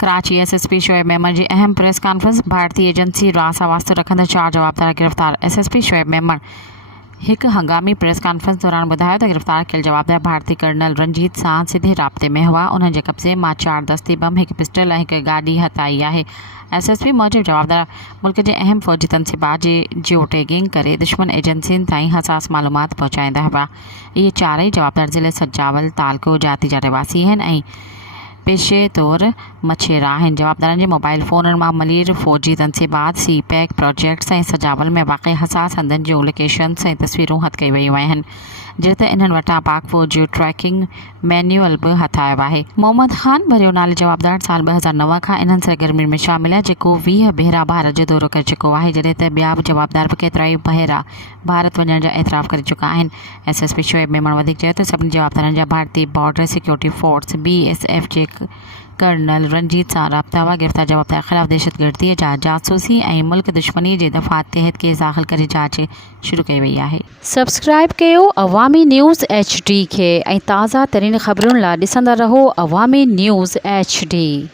कराची SSP शोएब मेमन जी अहम press conference. भारतीय एजेंसी रासा वास्तु रखंदड़ 4 जवाबदार गिरफ्तार। SSP शोएब मेमन एक हंगामी प्रेस कॉन्फ्रेंस दौरान बताया तो गिरफ्तार कयल जवाबदार भारतीय कर्नल रंजीत सां सीधे राब्ते में हुआ। उन्हनि जे कब्ज़े मां 4 दस्ती बम, 1 पिस्टल ऐं 1 गाॾी हथाई आहे। SSP मूजिब जवाबदार मुल्क जे अहम फ़ौजी तनसीबात जी जियो टैगिंग करे दुश्मन एजेंसियुनि ताईं हसास मालूमात पहुचाईंदा हुआ। इहे 4 जवाबदार ज़िले सजावल तालको जाती जा रहवासी आहिनि ऐं पेशे तौर मछेरा आहिनि। जवाबदारनि जे मोबाइल फ़ोननि मां मलीर फ़ौजी तनसीबात, CPEC प्रोजेक्ट्स ऐं सजावल में वाक़िअ हसास हंधनि जूं लोकेशन्स ऐं तस्वीरूं हथ कई वयूं आहिनि। जीअं त इन्हनि वटां पाक फ़ौज जो ट्रैकिंग मैन्युअल बि हथायो आहे। मोहम्मद ख़ान भरियो नाले जवाबदार साल 2009 खां इन्हनि सरगर्मियुनि में शामिल आहे, जेको 20 भेरा भारत जो दौरो करे चुको आहे, जॾहिं त ॿिया बि जवाबदार बि केतिरा ई भेरा भारत वञण जा एतिराफ़ करे चुका आहिनि। SSP शोएब मेमन वधीक चयो त सभिनी जवाबदारनि जा भारतीय बॉर्डर सिक्योरिटी फोर्स BSF जे कर्नल रंजीत सां राब्ता हुआ। गिरफ़्तार जवाबदार ख़िलाफ़ दहशतगर्दीअ जा जासूसी ऐं मुल्क दुश्मनीअ जे दफ़ात तहत केस दाख़िल करे जांच शुरू कई वई आहे। सब्सक्राइब कयो अवामी न्यूज़ HD खे ऐं ताज़ा तरीन ख़बरुनि लाइ ॾिसंदा रहो अवामी न्यूज़ HD।